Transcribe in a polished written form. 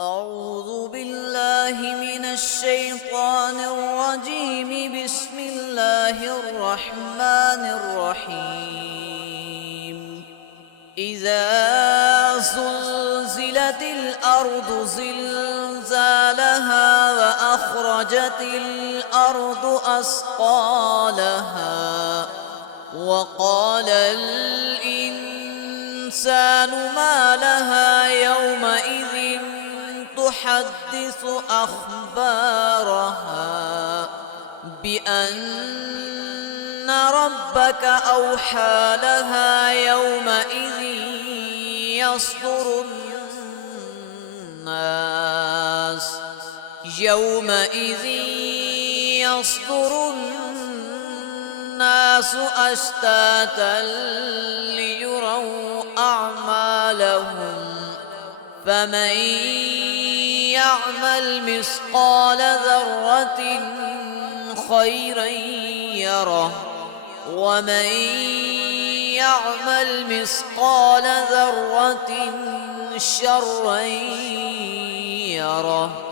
أعوذ بالله من الشيطان الرجيم. بسم الله الرحمن الرحيم. إذا زلزلت الأرض زلزالها وأخرجت الأرض أثقالها وقال الإنسان ما لها يومئذ تحدث أخبارها بأن ربك أوحى لها يومئذ يصدر الناس أشتاتا ليروا أعمالهم فمن يعمل مثقال ذرة خيرا يره ومن يعمل مثقال ذرة شرا يره.